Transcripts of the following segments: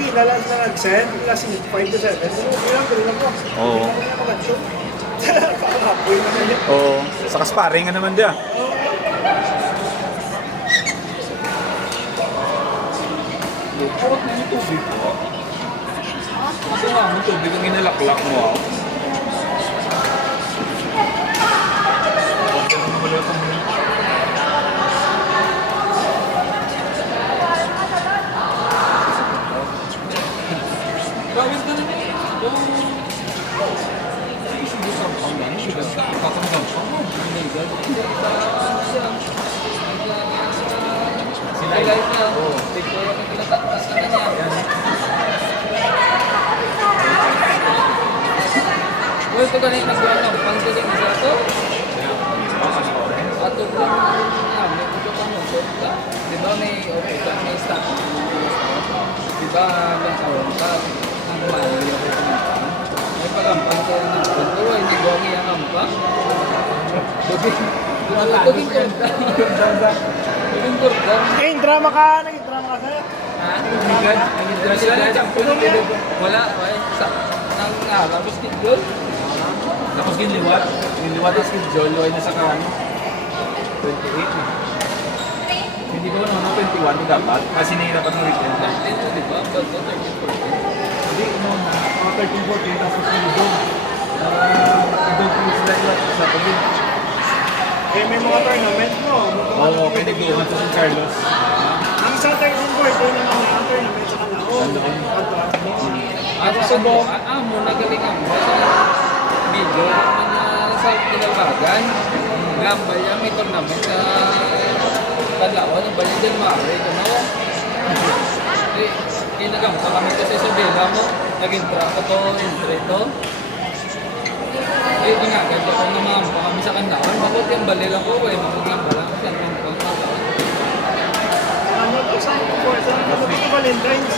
Kilala na nag-send, kasi 5 to 7. Pero lang ko. Oo. Pakakapoy na kanya. Oo. Saka sparring nga naman dia. Parang may tubig po. Ito nga, may tubig ang inalaklak mo. Gawin ka na niya. Subukan pa nga. Subukan ka. Kakanggang pa mo. Sila guys na. Picture ako pinatakas na niya. Well, ito ganit nagbuhan lang. Pangsiling isa ito. Ato lang. May ito pa mo. Diba may may stock. Diba may kawan ka. Ang mahal yung pinagpan. May pagampang ka ng kontrol. Hindi buwangi ang ampang. Tuging korda. Tuging korda. Naging drama ka sa'yo. Ha? Wala. Nang tapos kitgol. Tapos ginliwat. Ginliwat is schedule. Loy na sa karano. 28 na. Hindi ko na 21 dapat. Kasi nahirapan ng weekend na. Di ba? Ba't 13, 14? Hindi, no, na 13-14 tapos nilito. Doon po sila ilat sa pagin. Eh, may mga tournament mo. Oo, pinagduhan sa San Carlos. Ang sa 13-14 na mga tournament sa kanaon. Mo nagalingan mo sa video sa Tinabagan. Gambal yan, may tournament sa Palawan. Ang balik din maaari ito na. Kinagam ka kami kasi sa Bela mo. Naging trako to, entry to. Ginagad ko naman pa kami sa Kandawan. Bakit yung balila ko eh, magagamba lang. Ano to sa 13-14 Valentine's?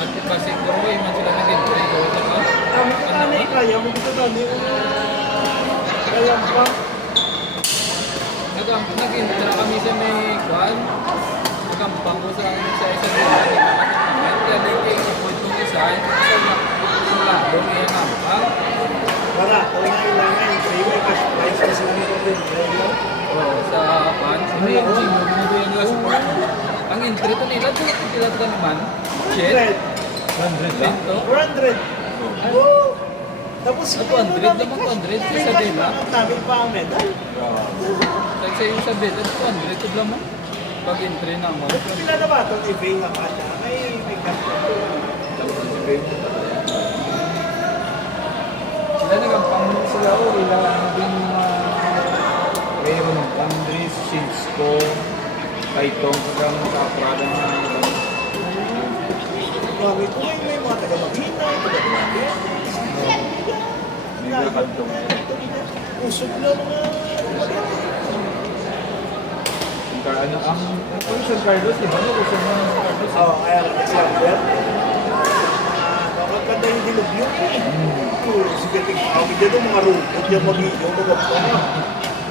At pa siguro eh, man sila nag-entry ko. Kami kaya mo dito tali. Kaya pa. Nag-entry kami sa may kwan. Nagampang ko sa isa nila. Kaya dito yung support ng isa. Ang lalo may nampang. Para, kung nailangan yung freeway cash price kasi namin kung din. Sa kwan. Hindi yung gym. Binubuyan nila support. Ang entry to nila, sila ka naman. Shit. 100. 100 to. 400. Woo! Tapos, 200 naman, 200 sa Bela. Namin pa ang medal. Kasi yung sa Bela, 200 to naman. Pag-entry na mo. Pila na ba itong eBay nga pa siya? May kapto. Sila nagampang sila o ilang din mayroon ng Andres, Shinsko, Kaitong, kagam sa Prada na Grabe po may mga taga-Magina, taga-Magina. may kakantong. Usog na mga... Ano, ang San Carlos, di ba? Gusto mo ng San Carlos? Oo, kaya nga nag-slumber. Nakakanda yung dilubyo ko eh. Sige, kami dito mga robot, yung mag-iyo, mga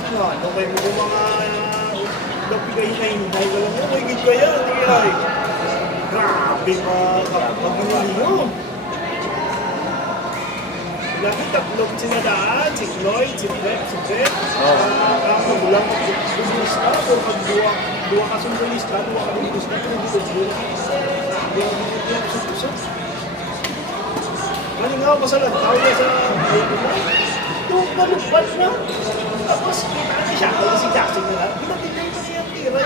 ano kayo mo mga napigay-hinay ka lang yun, higit ka yan, hindi ay. Grabe mag-iyo. Lagi tatlong sinadaan, si Lloyd, si Brett, si Brett. Kagulang mag-business ka, pero pag duwa ka sundulista, duwa ka business ka, pero dito dito. Hindi ako susok. Malingaw pa sa lantaw niya sa ayun mo. Yung malupad na. Tapos, kita siya, kaya si Jackson na lang. Pinatigay ko niya yung tira.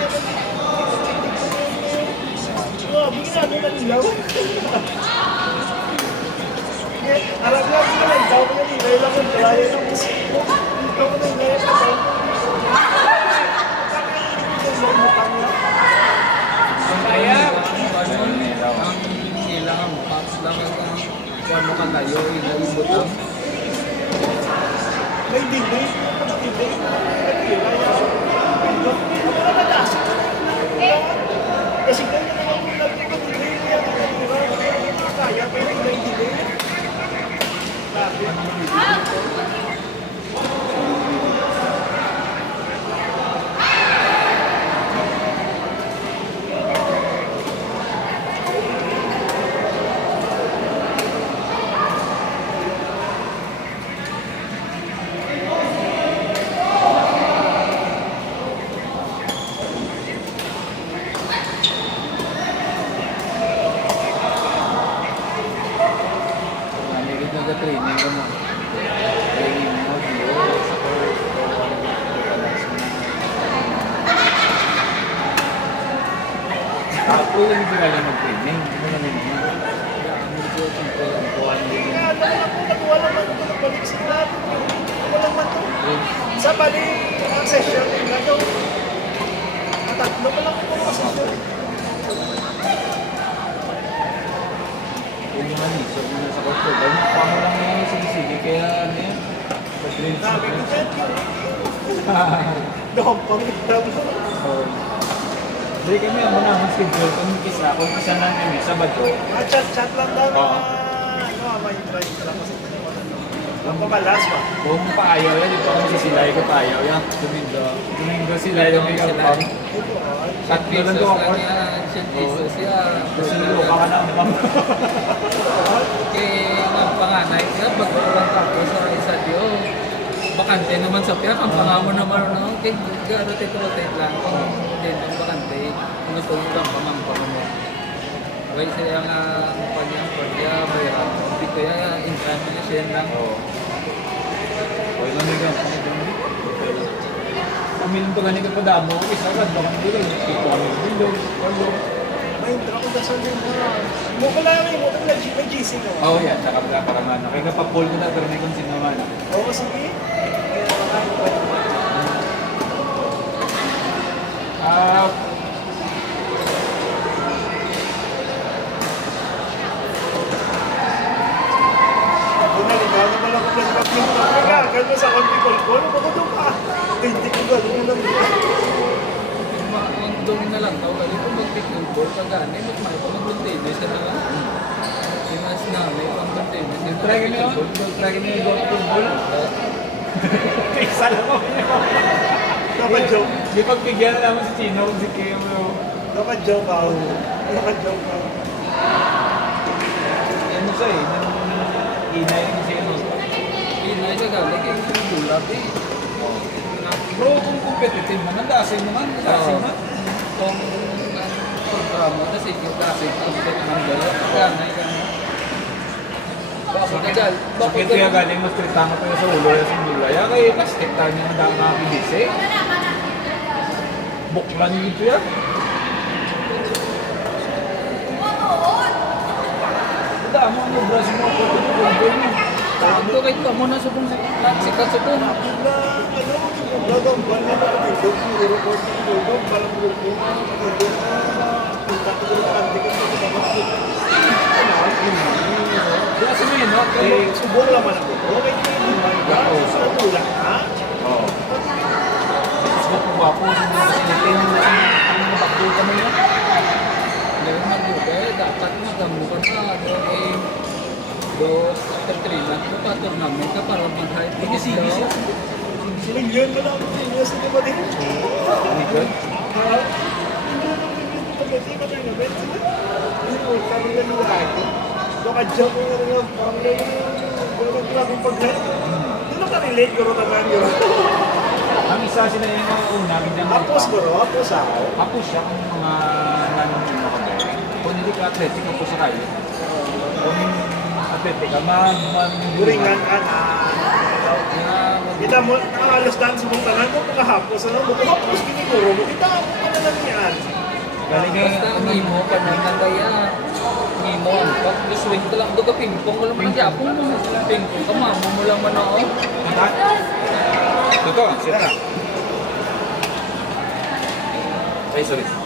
Grabe nga, ano nanilaw? Alam lang ko lang, tao ko yung inay lang yung dryer ng musiko. Dito ko na inay ang tao. Kaya, ang nilang pass lang ang kung ano ka tayo, inaibot lang. May delay. Kasi kaya naman kung nagpipag-delay niya, kaya pero may delay. galing mag-training. Ano na naman? Medyo simple lang. Kuhan din. Kaya alam ako, nagawa lang ito, nagbalik sila. Walang man ito. Sa bali, ang session, nagaw. Tatlo pa lang ako mga session. Yung mga niso, yung nasa kosto. Dahil pamo lang yung sige-sige. Kaya ano yan? Pag-train Sabi ko, siya. thank you. Dompang ito. Hindi kami ang muna ang schedule. Kung isa lang kami, Sabado. Chat lang daw na, Oo. may try ka lang kasi. Ang pamalas ba? Kung paayaw yan, ito kung sisilay ko paayaw yan. Domingo sila yung may kapag. Tatlo lang ko ako. Piso siya. Susulo ka na naman. Kaya ang panganay, kaya pagkulang ako sa isa diyo. Bakante naman sa piyak, ang pangamo naman no. Kaya rotate lang. Kung din ang bakante, kung gusto mo lang pamampa mo. Kaya siya nga pagya bayaran. Hindi kaya income niya siya lang. Huwag na may gamit. Pamilong to ganito pa damo, isa agad, baka hindi lang. Ito kami bilog, bilog. May intro ko dasal din na. Mukha lang may mukha lang may GC ko. Oo yan, saka para man. Kaya kapag-pull ko na, pero may kung sino naman. Oo, sige. Kaya makakain ko. Ah, Naligaw na pala ko plus pag-pink ko. Kaya, gano'n sa on-people ko, ano ba doon ka? Hindi ko gano'n lang. Ang dumi na lang tao kali kung mag-pick ng ball kagani magmay pa mag-maintenance na lang. Imas na may pang-maintenance. try ko na yun. Try ko na yung go-to-ball. Isa lang ako. Naka-joke. Di pagbigyan na naman si Chino kung si Kim. Naka-joke ako. Naka-joke ako. Ano siya eh, inay yung si ano. Inay kagani kaya yung bulat eh. Bro, kung competitive naman, dasin naman. Kung ang programa kasi yung kasi ang dala kagani kami. Bakit dal? Bakit kaya galing mas tritama ko sa ulo yung simulaya? Kaya basket tayo niya ng dama mga kibisi. Buklan dito yan. Damo ang obras mo ako ito. Ito kahit ka muna sa kung sikat sa kung. Na, ano, gagambal na ako dito. Puro ko dito. Parang grupo. Punta ko dito. Antikan ko sa mga Kasi mo yun, no? eh, subong naman ako. Okay, hindi man ka. Sa tulak na. Oo. Gusto ko ba po sa mga kasilitin yung bakdo ka mo yun? Ngayon mag-yoga, dapat magamukan ka. Dos, after 3 months, magpa-tournament ka para mag-high Hindi sige siya. Milyon mo lang. Milyon sa diba din? Hindi ko. Pagdating ko ng event, hindi mo kami na nilaki. Naka-jump mo na rin ang pangay. Gano'n ko akong pag-relate. Hindi na ka-relate ko rin naman yun. Ang isa sila yung mga una, biglang Hapos ko rin, hapos ako. Ako siya kung mga nanong mo kami. Kung hindi ka athletic, ako sa kayo. Kung athletic ka, Guringan ka na. Kita mo, nakalos daan sa buntanan mo, makahapos. Ano mo, hapos kiniguro mo. Kita mo pa na lang yan. galing Basta ang imo ka na nagaya. Imo ang pag swing ka lang do ka pingpong mo lang man yapon mo. Pingpong ka mamo mo lang man ako. Totoo, sila na. Ay, sorry.